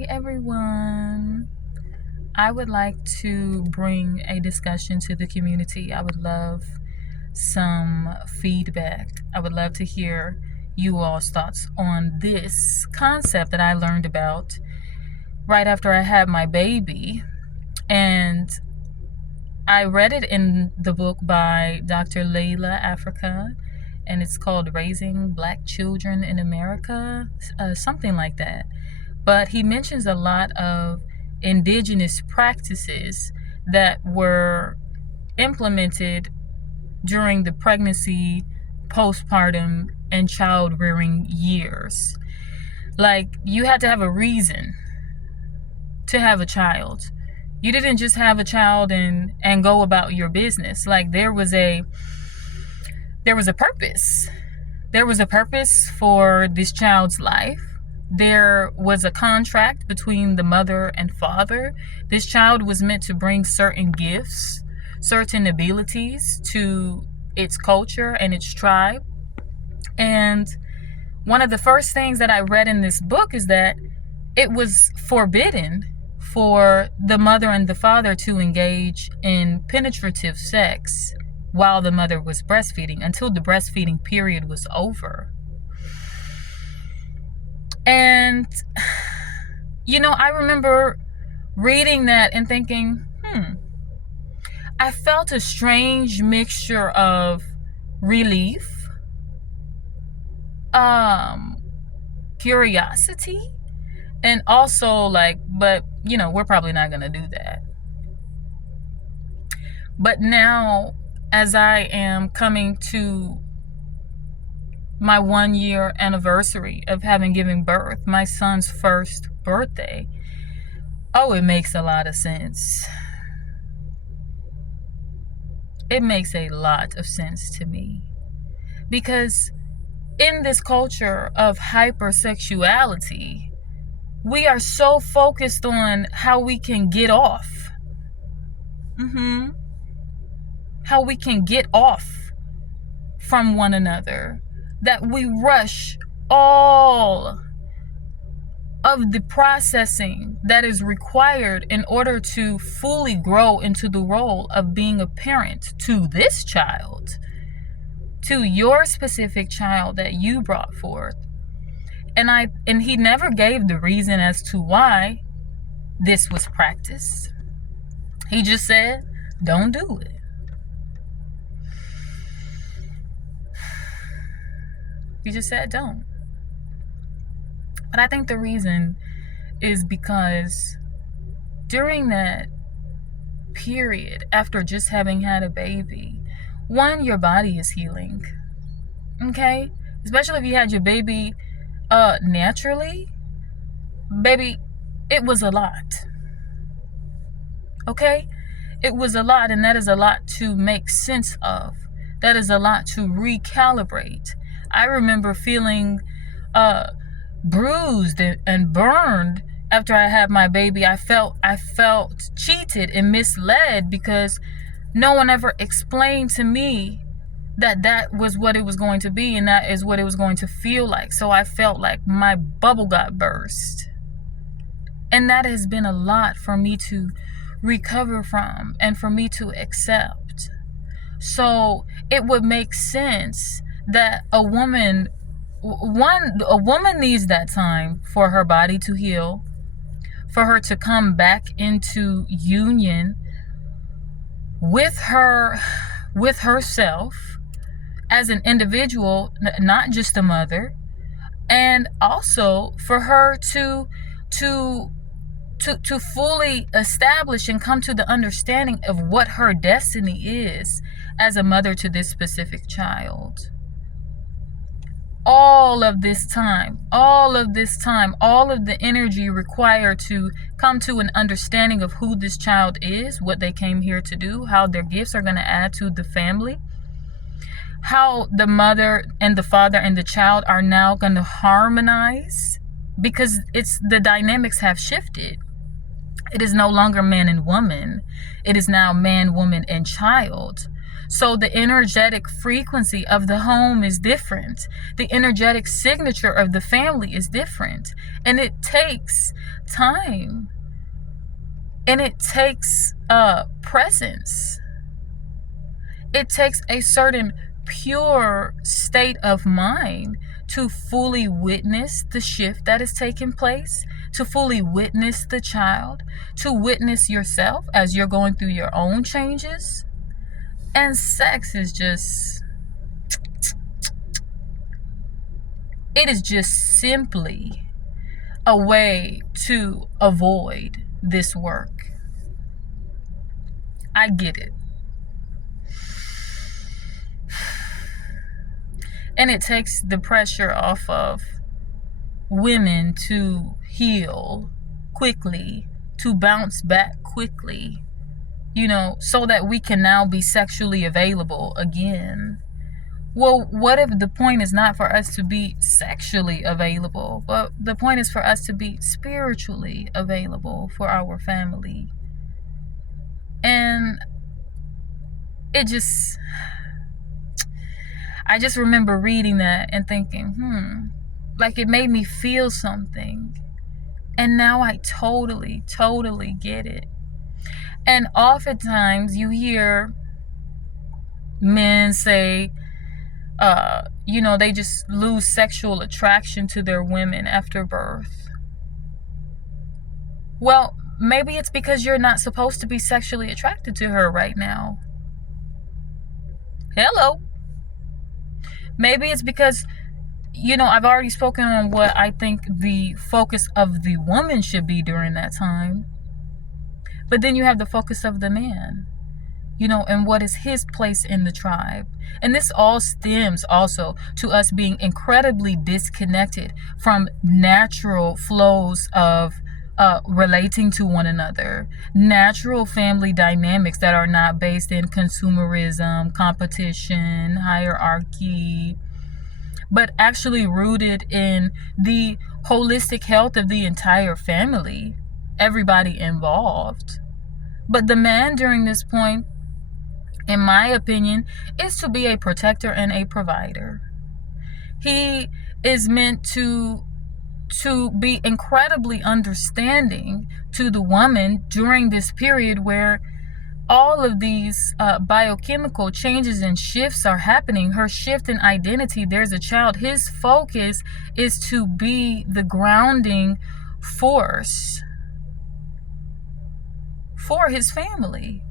Hey everyone. I would like to bring a discussion to the community. I would love some feedback. I would love to hear you all's thoughts on this concept that I learned about right after I had my baby. And I read it in the book by Dr. Layla Africa, and it's called Raising Black Children in America, something like that. But he mentions a lot of indigenous practices that were implemented during the pregnancy, postpartum, and child rearing years. Like, you had to have a reason to have a child. You didn't just have a child and go about your business. Like, there was a purpose. There was a purpose for this child's life. There was a contract between the mother and father. This child was meant to bring certain gifts, certain abilities to its culture and its tribe. And one of the first things that I read in this book is that it was forbidden for the mother and the father to engage in penetrative sex while the mother was breastfeeding until the breastfeeding period was over. And, I remember reading that and thinking, I felt a strange mixture of relief, curiosity, and also but we're probably not going to do that. But now, as I am coming to my 1-year anniversary of having given birth, my son's first birthday, it makes a lot of sense. It makes a lot of sense to me. Because in this culture of hypersexuality, we are so focused on how we can get off. How we can get off from one another, that we rush all of the processing that is required in order to fully grow into the role of being a parent to this child, to your specific child that you brought forth. And he never gave the reason as to why this was practiced. He just said, don't do it. He just said don't. But I think the reason is because during that period, after just having had a baby, one, your body is healing. Okay? Especially if you had your baby naturally. Baby, it was a lot. Okay? It was a lot, and that is a lot to make sense of. That is a lot to recalibrate. I remember feeling bruised and burned after I had my baby. I felt cheated and misled because no one ever explained to me that was what it was going to be and that is what it was going to feel like. So I felt like my bubble got burst. And that has been a lot for me to recover from and for me to accept. So it would make sense that a woman needs that time for her body to heal, for her to come back into union with herself as an individual, not just a mother, and also for her to fully establish and come to the understanding of what her destiny is as a mother to this specific child. All of this time, all of the energy required to come to an understanding of who this child is, what they came here to do, how their gifts are going to add to the family, how the mother and the father and the child are now going to harmonize, because the dynamics have shifted. It is no longer man and woman. It is now man, woman, and child. So the energetic frequency of the home is different. The energetic signature of the family is different. And it takes time. And it takes presence. It takes a certain pure state of mind to fully witness the shift that is taking place, to fully witness the child, to witness yourself as you're going through your own changes. And sex is just, it is just simply a way to avoid this work. I get it. And it takes the pressure off of women to heal quickly, to bounce back quickly, so that we can now be sexually available again. Well, what if the point is not for us to be sexually available, but the point is for us to be spiritually available for our family? And I just remember reading that and thinking, like it made me feel something. And now I totally get it. And oftentimes you hear men say, they just lose sexual attraction to their women after birth. Well, maybe it's because you're not supposed to be sexually attracted to her right now. Hello. Maybe it's because, I've already spoken on what I think the focus of the woman should be during that time. But then you have the focus of the man, and what is his place in the tribe. And this all stems also to us being incredibly disconnected from natural flows of relating to one another, natural family dynamics that are not based in consumerism, competition, hierarchy, but actually rooted in the holistic health of the entire family, everybody involved. But the man during this point, in my opinion, is to be a protector and a provider. He is meant to be incredibly understanding to the woman during this period where all of these biochemical changes and shifts are happening. Her shift in identity, there's a child. His focus is to be the grounding force for his family.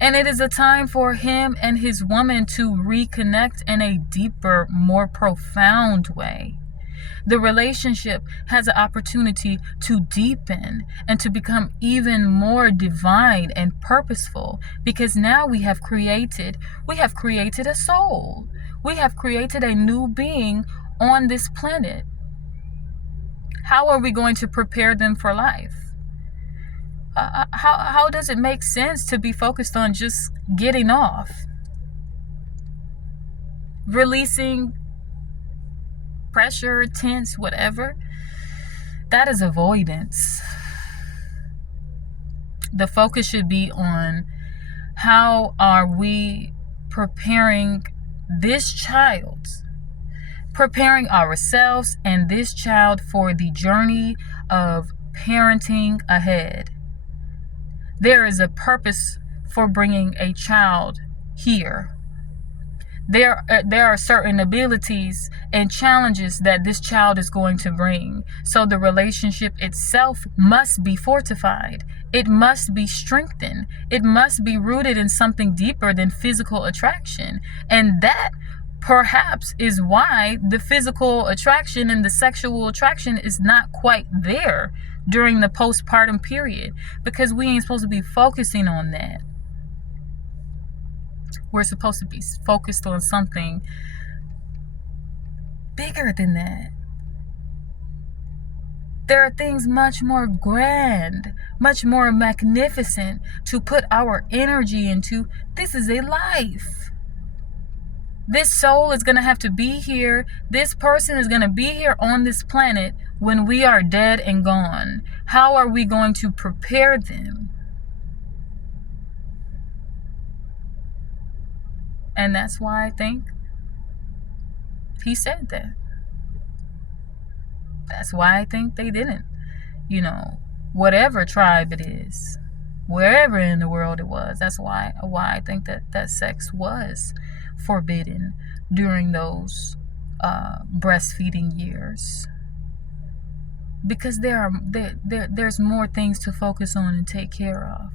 And it is a time for him and his woman to reconnect in a deeper, more profound way. The relationship has an opportunity to deepen and to become even more divine and purposeful, because now we have created a soul. We have created a new being on this planet. How are we going to prepare them for life? How does it make sense to be focused on just getting off, releasing pressure, tense, whatever? That is avoidance. The focus should be on how are we preparing this child, preparing ourselves and this child for the journey of parenting ahead. There is a purpose for bringing a child here. There are certain abilities and challenges that this child is going to bring. So the relationship itself must be fortified. It must be strengthened. It must be rooted in something deeper than physical attraction. And that perhaps is why the physical attraction and the sexual attraction is not quite there during the postpartum period, because we ain't supposed to be focusing on that. We're supposed to be focused on something bigger than that. There are things much more grand, much more magnificent to put our energy into. This is a life. This soul is going to have to be here. This person is going to be here on this planet when we are dead and gone. How are we going to prepare them? And that's why I think he said that. That's why I think they didn't. Whatever tribe it is, wherever in the world it was, that's why I think that sex was forbidden during those breastfeeding years, because there's more things to focus on and take care of.